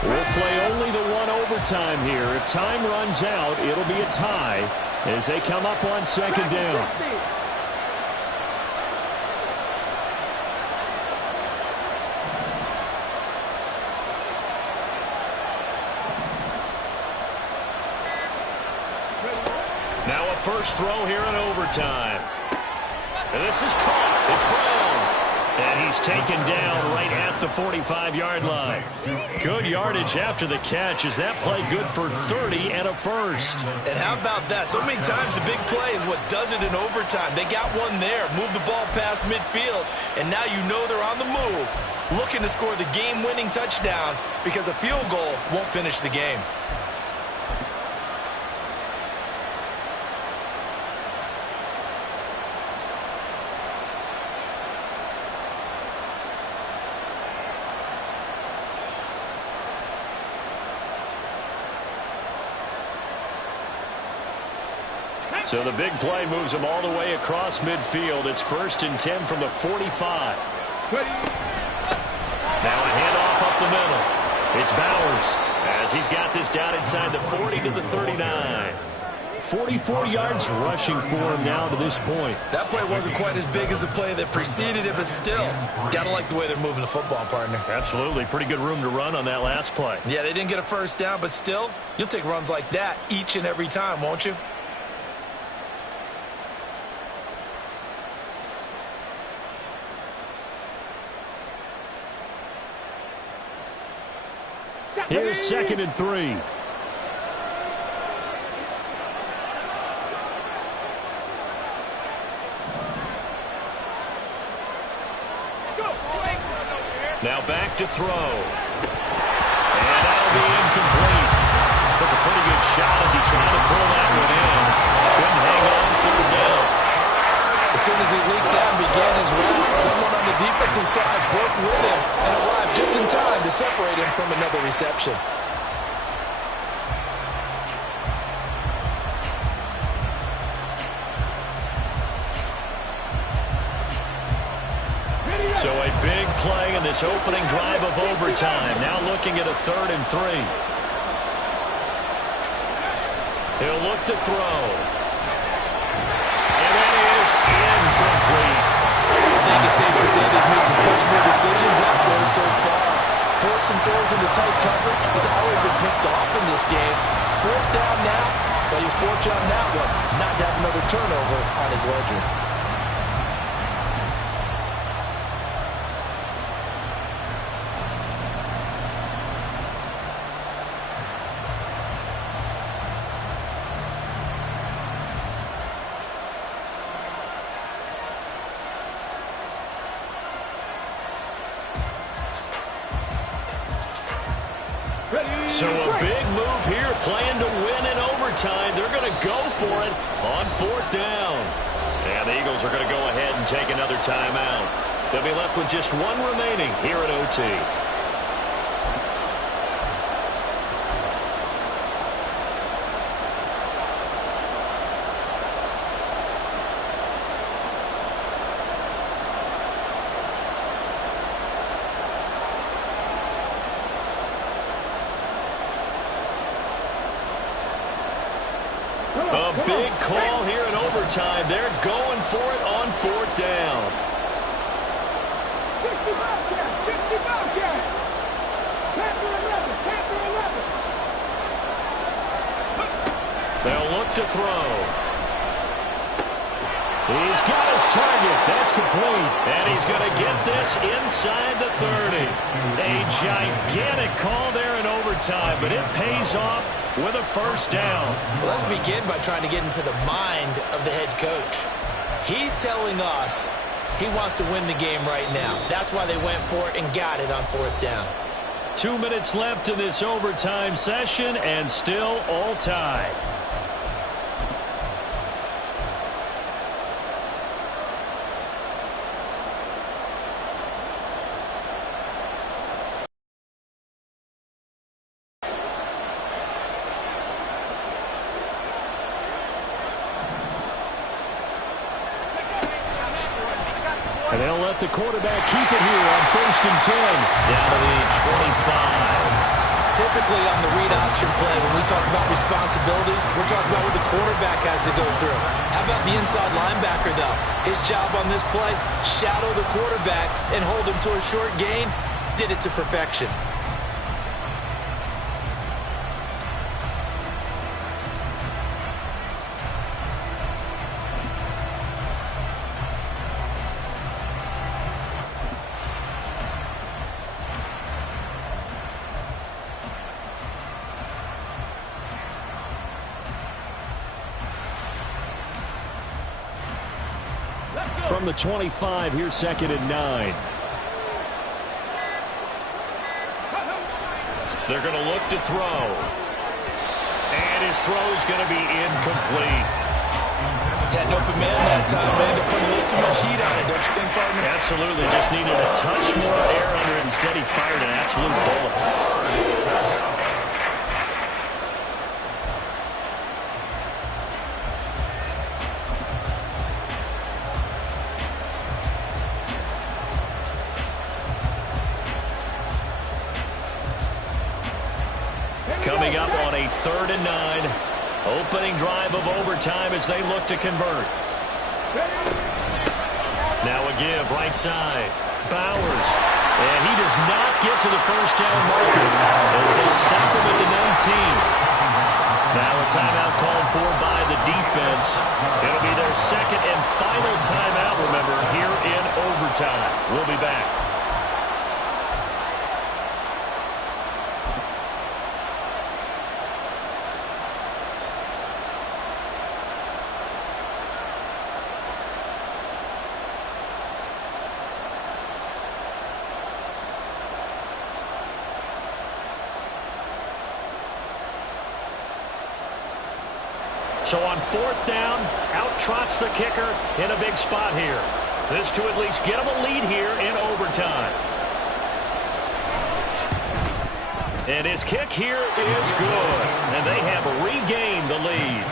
We'll play only the one overtime here. If time runs out, it'll be a tie as they come up on 2nd down. Now a first throw here in overtime. And this is caught. It's Brown. And he's taken down right at the 45-yard line. Good yardage after the catch. Is that play good for 30 and a first? And how about that? So many times the big play is what does it in overtime. They got one there, move the ball past midfield, and now you know they're on the move, looking to score the game-winning touchdown because a field goal won't finish the game. So the big play moves them all the way across midfield. It's 1st and 10 from the 45. Now a handoff up the middle. It's Bowers as he's got this down inside the 40 to the 39. 44 yards rushing for him now to this point. That play wasn't quite as big as the play that preceded it, but still, gotta like the way they're moving the football, partner. Absolutely. Pretty good room to run on that last play. Yeah, they didn't get a first down, but still, you'll take runs like that each and every time, won't you? Here's 2nd and 3. Now back to throw. And that'll be incomplete. Took a pretty good shot as he tried to pull that one in. Couldn't hang on 3rd down. As soon as he leaked out and began his route, someone on the defensive side broke with him and arrived just in time to separate him from another reception. So a big play in this opening drive of overtime. Now looking at a 3rd and 3. He'll look to throw. And that is incomplete. I think it's safe to say they've made some questionable decisions out there so far. Forcing throws into tight coverage has already been picked off in this game. 4th down now, but he's fortunate on that one not to have another turnover on his ledger. So a big move here, playing to win in overtime. They're going to go for it on 4th down. And the Eagles are going to go ahead and take another timeout. They'll be left with just one remaining here at OT. A big call here in overtime. They're going for it on 4th down. 65 yards, 65 yards. Panther 11, Panther 11. They'll look to throw. He's got his target. That's complete. And he's going to get this inside the 30. A gigantic call there in overtime, but it pays off with a 1st down. Well, let's begin by trying to get into the mind of the head coach. He's telling us he wants to win the game right now. That's why they went for it and got it on 4th down. 2 minutes left in this overtime session, and still all tied. And they'll let the quarterback keep it here on 1st and 10. Down to the 25. Typically on the read option play, when we talk about responsibilities, we're talking about what the quarterback has to go through. How about the inside linebacker, though? His job on this play, shadow the quarterback and hold him to a short gain. Did it to perfection. From the 25, here's 2nd and 9. They're going to look to throw. And his throw is going to be incomplete. Had an open man that time, man, to put a little too much heat on it, don't you think, partner? Absolutely. Just needed a touch more air under it. Instead, he fired an absolute bullet. Coming up on a 3rd and 9. Opening drive of overtime as they look to convert. Now a give right side. Bowers. And he does not get to the 1st down marker as they stop him at the 19. Now a timeout called for by the defense. It'll be their 2nd and final timeout, remember, here in overtime. We'll be back. So on 4th down, out trots the kicker in a big spot here. This to at least get them a lead here in overtime. And his kick here is good. And they have regained the lead.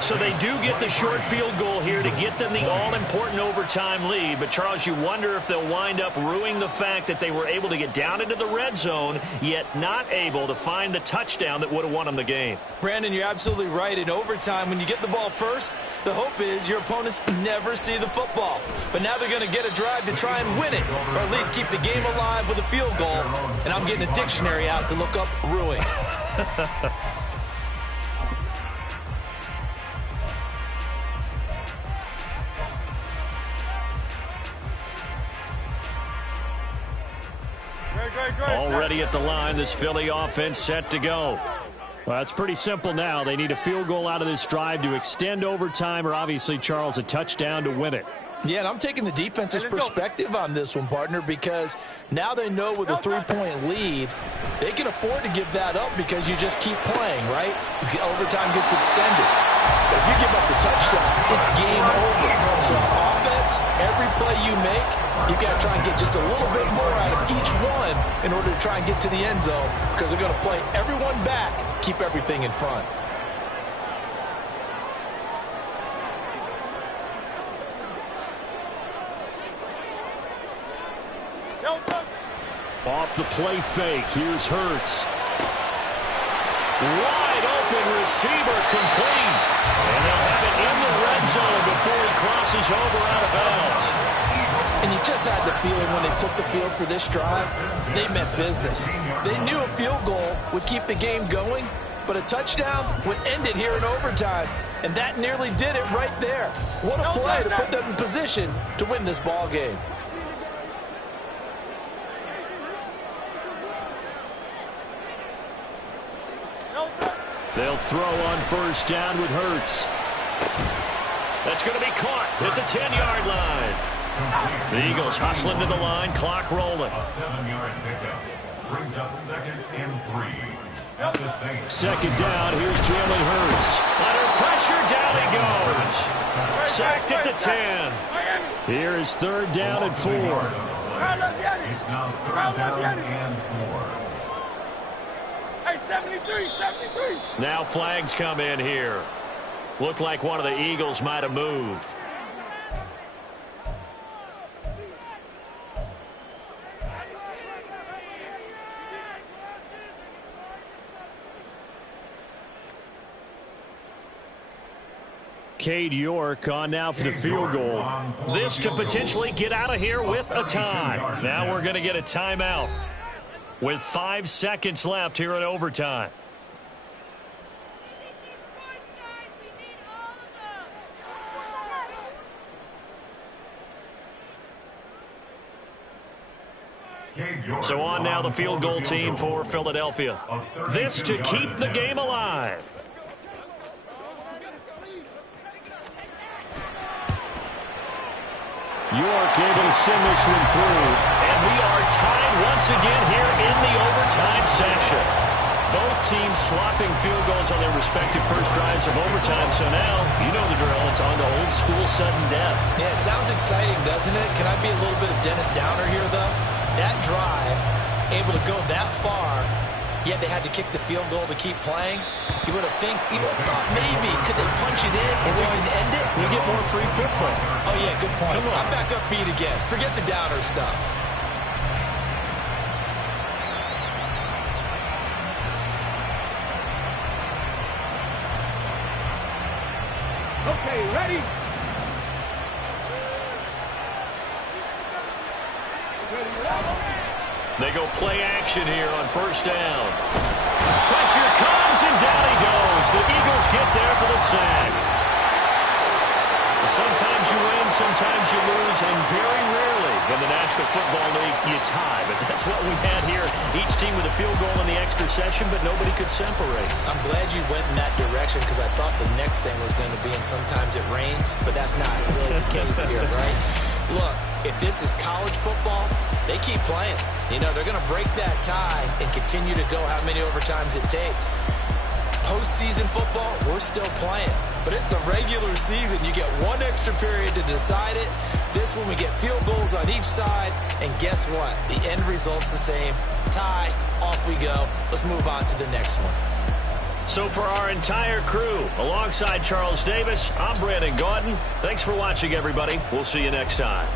So they do get the short field goal here to get them the all-important overtime lead. But, Charles, you wonder if they'll wind up ruining the fact that they were able to get down into the red zone, yet not able to find the touchdown that would have won them the game. Brandon, you're absolutely right. In overtime, when you get the ball first, the hope is your opponents never see the football. But now they're going to get a drive to try and win it, or at least keep the game alive with a field goal. And I'm getting a dictionary out to look up ruin. Already at the line, this Philly offense set to go. Well, it's pretty simple now. They need a field goal out of this drive to extend overtime, or obviously, Charles, a touchdown to win it. Yeah, and I'm taking the defense's perspective on this one, partner, because now they know with a 3-point lead, they can afford to give that up because you just keep playing, right? The overtime gets extended. But if you give up the touchdown, it's game over. So on offense, every play you make, you've got to try and get just a little bit more out of each one in order to try and get to the end zone, because they're going to play everyone back, keep everything in front. Off the play fake, here's Hurts. Wide open receiver complete. And they'll have it in the red zone before he crosses over out of bounds. And you just had the feeling when they took the field for this drive, they meant business. They knew a field goal would keep the game going, but a touchdown would end it here in overtime. And that nearly did it right there. What a play to put them in position to win this ball game. They'll throw on first down with Hurts. That's going to be caught at the 10-yard line. The Eagles hustling to the line, clock rolling. A 7-yard pickup brings up 2nd and 3 at the Saints. Second down, here's Jalen Hurts. Under pressure, down he goes. Sacked at the 10. Here is 3rd down and 4. It's now 3rd down and 4. 73. Now flags come in here. Looked like one of the Eagles might have moved. Cade York on now for the field goal. This to potentially get out of here with a tie. Now we're going to get a timeout with 5 seconds left here in overtime. So on now the field goal team for Philadelphia. This to keep the game alive. York able to send this one through. And we are tied once again here in the overtime session. Both teams swapping field goals on their respective first drives of overtime. So now, you know the drill. It's on to old school sudden death. Yeah, it sounds exciting, doesn't it? Can I be a little bit of Dennis Downer here, though? That drive, able to go that far, yet they had to kick the field goal to keep playing. You would have thought maybe, could they punch it in and we can end it? We get more free football. Oh, yeah, good point. I'm back upbeat again. Forget the Downer stuff. Okay, ready? They go play action here on first down. Pressure comes and down he goes. The Eagles get there for the sack. Sometimes you win, sometimes you lose, and very rarely in the National Football League you tie. But that's what we had here. Each team with a field goal in the extra session, but nobody could separate. I'm glad you went in that direction because I thought the next thing was going to be, and sometimes it rains, but that's not really the case here, right? Look, if this is college football, they keep playing. You know, they're going to break that tie and continue to go how many overtimes it takes. Postseason football, we're still playing. But it's the regular season. You get one extra period to decide it. This one, we get field goals on each side. And guess what? The end result's the same. Tie, off we go. Let's move on to the next one. So for our entire crew, alongside Charles Davis, I'm Brandon Gaudin. Thanks for watching, everybody. We'll see you next time.